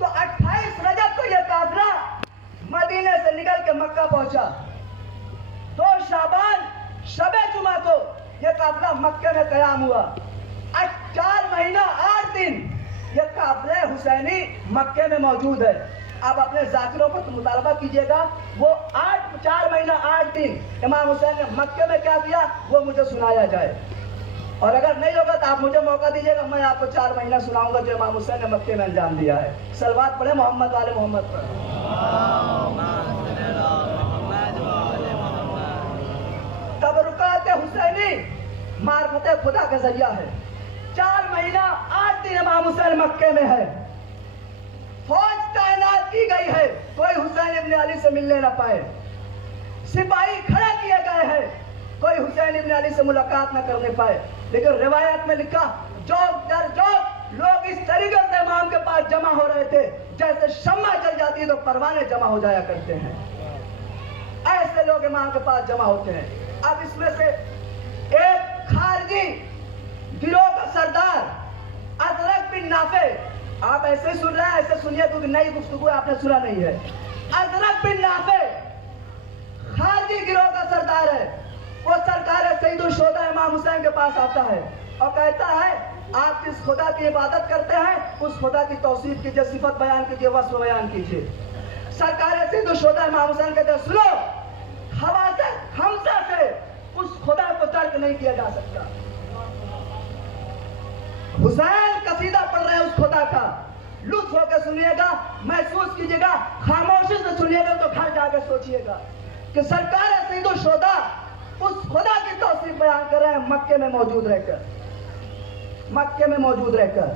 تو 28 رجب کو یہ قافلہ مدینے سے نکل کے مکہ پہنچا. 2 شعبان شب جمعہ کو یہ قافلہ مکے میں قیام ہوا. 4 مہینہ 8 دن یہ قافلہ حسینی مکے میں موجود ہے. آپ اپنے ذاکروں کو مطالبہ کیجئے گا وہ 4 مہینہ 8 دن امام حسین نے مکے میں کیا کیا وہ مجھے سنایا جائے. اور اگر نہیں ہوگا تو آپ مجھے موقع دیجئے گا, میں آپ کو 4 مہینہ سناؤں گا جو امام حسین نے مکے میں انجام دیا ہے. صلوات پڑھیں محمد والے محمد پر. تبرکات حسینی معرفت خدا کا ذریعہ ہے. 4 مہینہ 8 دن امام حسین مکے میں ہے. فوج تعینات کی گئی ہے, کوئی حسین ابن علی سے ملنے نہ پائے. سپاہی کھڑے کیے گئے ہیں, کوئی حسین ابن علی سے ملاقات نہ کرنے پائے. لیکن روایت میں لکھا جوک در جوک لوگ اس طریقے سے امام کے پاس جمع ہو رہے تھے جیسے شمع جل جاتی ہے تو پروانے جمع ہو جایا کرتے ہیں. ایسے لوگ امام کے پاس جمع ہوتے ہیں. اب اس میں سے ایک خارجی گروہ کا سردار ازرق بن نافع, آپ ایسے سن رہے ہیں, ایسے سنیے کیونکہ نئی گفتگو آپ نے سنا نہیں ہے. ازرق بن نافع خارجی گروہ کا سردار ہے. وہ سرکار سید الشہداء امام حسین کے پاس آتا ہے اور کہتا ہے آپ جس خدا کی عبادت کرتے ہیں اس خدا کی توصیف کیجئے, صفت بیان کیجئے, وصف بیان کیجئے. سرکار سید الشہداء امام حسین کہتے ہیں سنو, حواس خمسہ سے اس خدا کو ترک نہیں کیا جا سکتا. حسین قصیدہ پڑھ رہے ہیں اس خدا کا, لطف ہو کے سنیے گا, محسوس کیجئے گا, خاموشی سے سنیے گا تو گھر جا کے سوچیے گا کہ سرکار سید الشہداء اس خدا کی توصیف بیان کر رہے ہیں مکے میں موجود رہ کر. مکے میں موجود رہ کر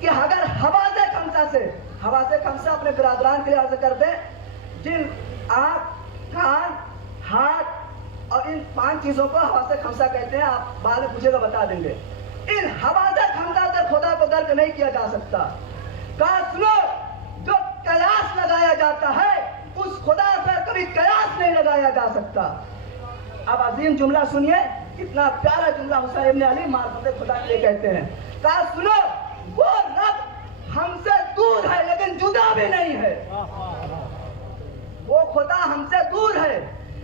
کہ اگر حواس خمسہ سے, حواس خمسہ اپنے برادران کے لیے عرض کر دیں جن آنکھ, کان, ہاتھ اور ان 5 چیزوں کو حواس خمسہ کہتے ہیں. آپ بعد میں پوچھے گا بتا دیں گے. ان حواس خمسہ سے خدا کو درک نہیں کیا جا سکتا. کہا سنو, جو قیاس لگایا جاتا ہے اس خدا سے کبھی قیاس نہیں لگایا جا سکتا. اب عظیم جملہ سنیے, کتنا پیارا جملہ حسین ابن علی معرفت خدا کے لیے کہتے ہیں. کہا سنو, وہ رب ہم سے دور ہے لیکن جدا بھی نہیں ہے. وہ خدا ہم سے دور ہے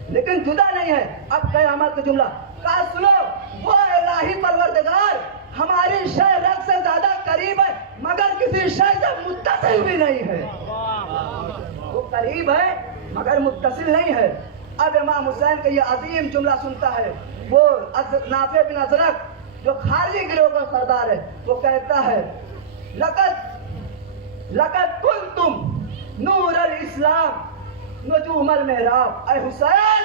لیکن جدا نہیں ہے. اب قیامت کا جملہ. کہا سنو, وہ الہی پروردگار ہماری شے رب سے زیادہ قریب ہے مگر کسی شے سے متصل بھی نہیں ہے. وہ قریب ہے مگر متصل نہیں ہے. اب امام حسین کا یہ عظیم جملہ سنتا ہے وہ نافع بن ازرق جو خارجی گروہ کا سردار ہے, وہ کہتا ہے لقد کنتم نور الاسلام نجوم المحراب. اے حسین,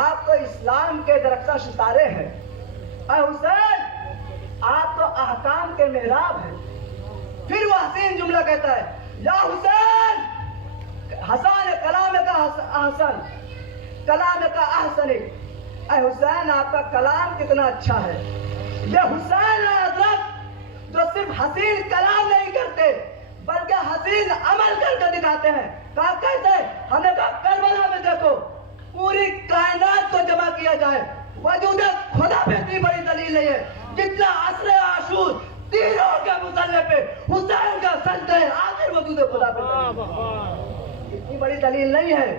آپ تو اسلام کے درخشاں ستارے ہیں. اے حسین, آپ تو احکام کے محراب ہیں. پھر وہ حسین جملہ کہتا ہے یا حسین, حسن کلام کا احسن, کلام کا احسن. اے حسین, آپ کا کلام کتنا اچھا ہے. یہ حسین حضرت جو صرف حسین کلام نہیں کرتے بلکہ حسین عمل کر کے دکھاتے ہیں. کہا کیسے؟ ہم نے کہا کربلا میں دیکھو, پوری کائنات کو جمع کیا جائے, وجود خدا پہ اتنی بڑی دلیل نہیں ہے جتنا عصر عاشور تیروں کے مسلح پہ حسین کا سجدہ آخر وجود خدا پہ اتنی بڑی دلیل نہیں ہے.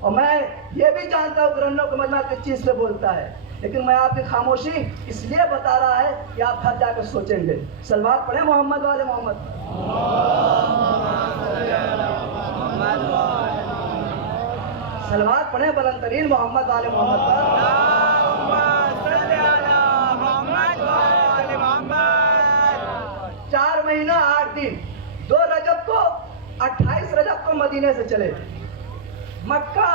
اور میں یہ بھی جانتا ہوں کہ رنوں کا مجمع کس چیز سے بولتا ہے, لیکن میں آپ کی خاموشی اس لیے بتا رہا ہے کہ آپ گھر جا کر سوچیں گے. صلوات پڑھیں محمد والے محمد. صلوات پڑھیں بلند ترین محمد والے محمد پر. 4 مہینہ 8 دن 2 رجب کو 28 رجب کو مدینے سے چلے. مکہ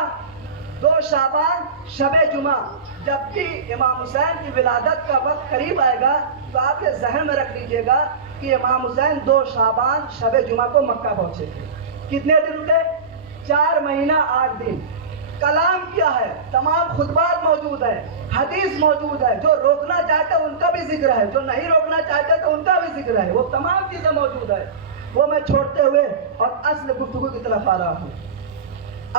2 شعبان شب جمعہ. جب بھی امام حسین کی ولادت کا وقت قریب آئے گا تو آپ یہ ذہن میں رکھ لیجئے گا کہ امام حسین 2 شعبان شب جمعہ کو مکہ پہنچے تھے. کتنے دن رکے؟ 4 مہینہ 8 دن. کلام کیا ہے؟ تمام خطبات موجود ہیں, حدیث موجود ہے. جو روکنا چاہتے ہیں ان کا بھی ذکر ہے, جو نہیں روکنا چاہتے تو ان کا بھی ذکر ہے. وہ تمام چیزیں موجود ہے. وہ میں چھوڑتے ہوئے اور اصل گفتگو کی طرف آ رہا ہوں.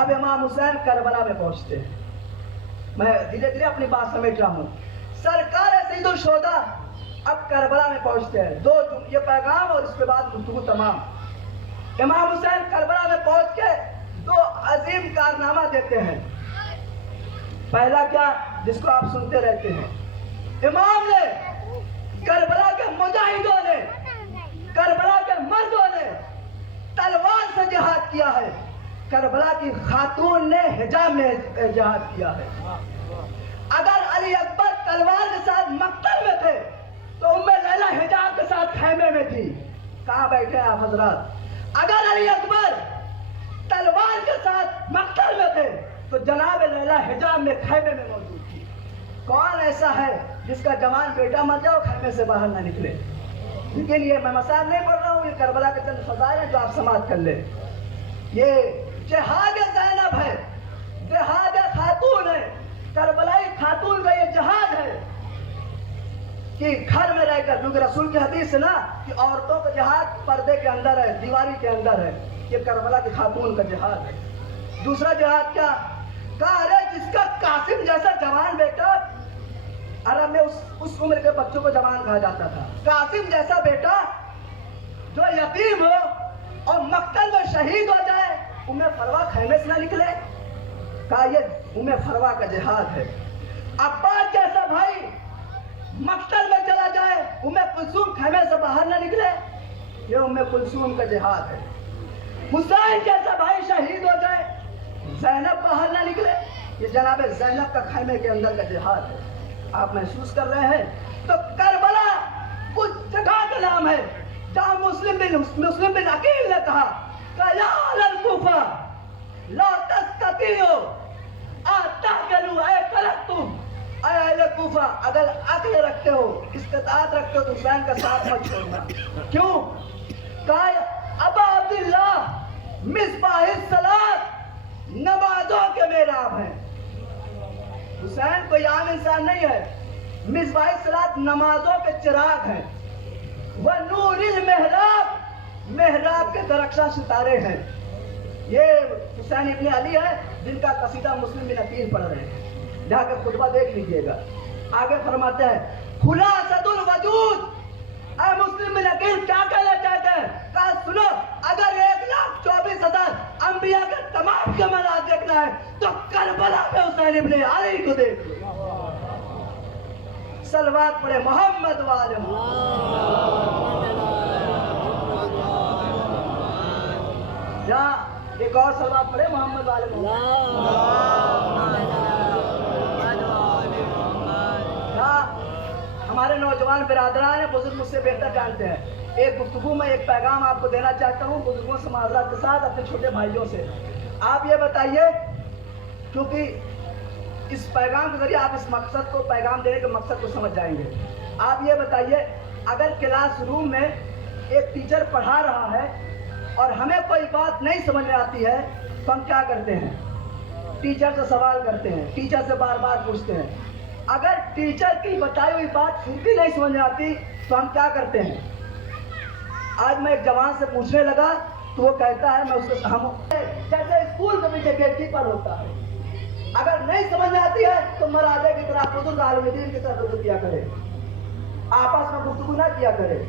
اب امام حسین کربلا میں پہنچتے ہیں. میں دھیرے دھیرے اپنی بات سمیٹ رہا ہوں. سرکار سید الشہداء اب کربلا میں پہنچتے ہیں. یہ پیغام اور اس کے بعد گفتگو تمام. امام حسین کربلا میں پہنچ کے دو عظیم کارنامہ دیتے ہیں. پہلا کیا، جس کو آپ سنتے رہتے ہیں، امام نے کربلا کے مجاہدوں نے، کربلا کے مردوں نے تلوار سے جہاد کیا ہے. کربلا کی خاتون نے حجاب میں جہاد کیا ہے. اگر علی اکبر تلوار کے ساتھ مقتل میں تھے تو ام لیلہ حجاب کے ساتھ خیمے میں تھی. کہاں بیٹھے آپ حضرات؟ اگر علی اکبر تلوار کے ساتھ مقتل میں تھے تو جناب لیلہ حجاب میں خیمے میں موجود تھی. کون ایسا ہے جس کا جوان بیٹا مر جائے خیمے سے باہر نہ نکلے؟ لیکن یہ میں مسائل نہیں پڑھ رہا ہوں، یہ کربلا کے چند فضائل ہیں جو آپ سماعت کر لیں. یہ جہاد زینب ہے، جہاد خاتون ہے. کربلائی خاتون کا یہ جہاد ہے کہ گھر میں رہ کر، کیونکہ رسول کی حدیث ہے نا کہ عورتوں کا جہاد پردے کے اندر ہے، دیواری کے اندر ہے. یہ کربلا کی خاتون کا جہاد ہے. دوسرا جہاد کیا کہا؟ ارے جس کا قاسم جیسا جوان بیٹا، عرب میں اس عمر کے بچوں کو جوان کہا جاتا تھا، قاسم جیسا بیٹا جو یتیم ہو اور مقتل میں شہید ہو جائے، ام فروا خیمے سے نہ نکلے. کہا یہ ام فروا کا جہاد ہے. عباس جیسا بھائی مقتل میں چلا جائے، ام کلثوم خیمے سے باہر نہ نکلے، یہ ام کلثوم کا جہاد ہے. حسین جیسا بھائی شہید ہو جائے، زینب باہر نہ نکلے، یہ جناب زینب کا خیمے کے اندر کا جہاد ہے. آپ محسوس کر رہے ہیں؟ تو کربلا اس جگہ کا نام ہے جہاں مسلم بن عقیل نے کہا کہ یا اہل الکوفہ لا تستطیعوا ان تعقلوا، اے کرتم، اے اہل کوفہ اگر عقل رکھتے ہو، استطاعت رکھتے ہو تو حسین کا ساتھ مت چھوڑنا. کیوں؟ کہا ابا عبداللہ مصباح الصلاۃ، نمازوں کے محراب ہیں. حسین کوئی عام انسان نہیں ہے، مصباح الصلاۃ نمازوں کے چراغ ہیں. وہ نور المحراب، محراب کے درخشاں ستارے ہیں. یہ حسین ابن علی ہے جن کا قصیدہ مسلم بن عقیل پڑھ رہے ہیں، جا کے خطبہ دیکھ لیجئے گا. آگے فرماتے ہیں خلاصۃ الوجود، اے مسلم بن عقیل کیا کہنا چاہتے ہیں؟ کہا سنو، اگر 1,24,000 انبیاء کے تمام کمالات دیکھنا ہے تو کربلا میں حسین ابن علی کو دیکھ لو. صلوات پڑھے محمد والے جہاں ایک اور صلوات پڑھے محمد والے ہمارے نوجوان برادران ہیں، بزرگ مجھ سے بہتر جانتے ہیں. ایک گفتگو میں ایک پیغام آپ کو دینا چاہتا ہوں بزرگوں سے، معذرت کے ساتھ اپنے چھوٹے بھائیوں سے. آپ یہ بتائیے، کیونکہ اس پیغام کے ذریعے آپ اس مقصد کو، پیغام دینے کے مقصد کو سمجھ جائیں گے. آپ یہ بتائیے، اگر کلاس روم میں ایک ٹیچر پڑھا رہا ہے اور ہمیں کوئی بات نہیں سمجھ میں آتی ہے تو ہم کیا کرتے ہیں؟ ٹیچر سے سوال کرتے ہیں، ٹیچر سے بار بار پوچھتے ہیں. اگر ٹیچر کی بتائی ہوئی بات پھر بھی نہیں سمجھ میں آتی تو ہم کیا کرتے ہیں؟ آج میں ایک جوان سے پوچھنے لگا تو وہ کہتا ہے، میں اس سے ہم جیسے اسکول کے پیچھے گیٹ کیپر ہوتا ہے، اگر نہیں سمجھ میں آتی ہے تو مرادے کی طرح بزرگ عالم دین کی طرف رجوع کیا کرے، آپس میں گفتگو نہ کیا کرے.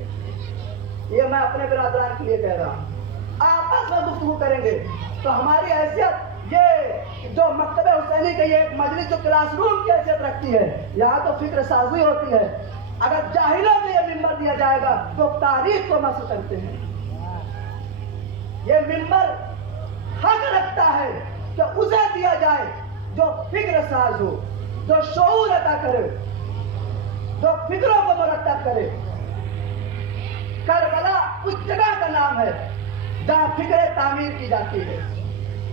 یہ میں اپنے برادران کے لیے کہہ رہا ہوں. آپس میں گفتگو کریں گے تو ہماری حیثیت، یہ جو مکتب حسینی کی یہ مجلس جو کلاس روم کی حیثیت رکھتی ہے، یہاں تو فکر سازی ہوتی ہے. اگر جاہلوں کو یہ ممبر دیا جائے گا تو تاریخ کو مسخ کرتے ہیں. یہ ممبر حق رکھتا ہے کہ اسے دیا جائے جو فکر ساز ہو، جو شعور عطا کرے، جو فکروں کو مرتب کرے. کربلا اس جگہ کا نام ہے جہاں فکر تعمیر کی جاتی ہے.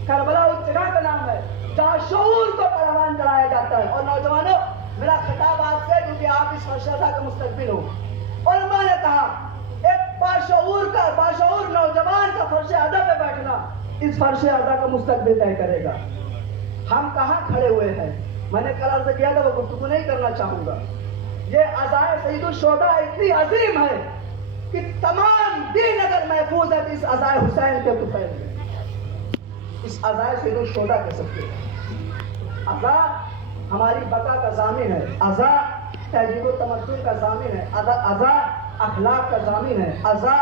کربلا اس جگہ کا نام ہے جہاں شعور کو پروان چڑھایا جاتا ہے. اور نوجوانوں، میرا خطاب آپ سے، کیونکہ آپ اس فرشتہ کا مستقبل ہو. علماء نے کہا ایک باشعور نوجوان کا فرش ادب پہ بیٹھنا اس فرش ادب کا مستقبل طے کرے گا. ہم کہاں کھڑے ہوئے ہیں؟ میں نے کل عرض کیا تھا، وہ گفتگو نہیں کرنا چاہوں گا. یہ عزائے سید الشہداء اتنی عظیم ہے کہ تمام دین اگر محفوظ ہے تو اس عزائے حسین کے طفیل میں، اس عزائے سید الشہداء کہہ سکتے ہیں. عزا ہماری بقا کا ضامن ہے، عزا تہذیب و تمدن کا ضامن ہے، عزا اخلاق کا ضامن ہے، عزا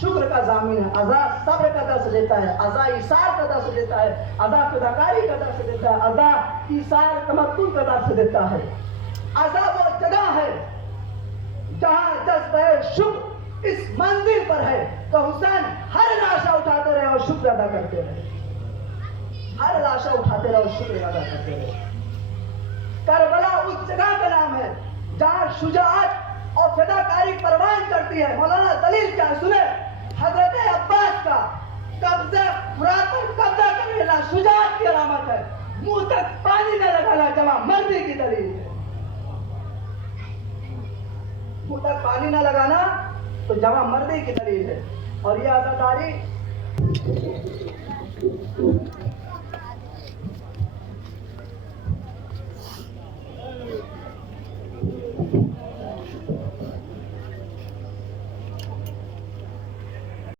شکر کا ضامن ہے، ازا صبر کا درس دیتا ہے، ازا ایثار کا درس دیتا ہے، ازا فداکاری کا درس دیتا ہے، ازا ایثار تمکن کا درس دیتا ہے۔ ازا وہ جگہ ہے جہاں جذبہ شکر اس منزل پر ہے کہ حسین ہر لاشا اٹھاتے رہے اور شکر ادا کرتے رہے، ہر لاشا اٹھاتے رہے اور شکر ادا کرتے رہے۔ کربلا اس جگہ کا نام ہے جہاں شجاعت اور فداکاری پروان کرتی ہے۔ مولانا دلیل کیا سنے، حضرت عباس کا قبضہ فرات پر قبضہ کرنے لا شجاعت کی علامت ہے، منہ تک پانی نہ لگانا جمع مردی کی دلیل ہے۔ منہ تک پانی نہ لگانا تو جمع مردی کی دلیل ہے۔ اور یہ آزاداری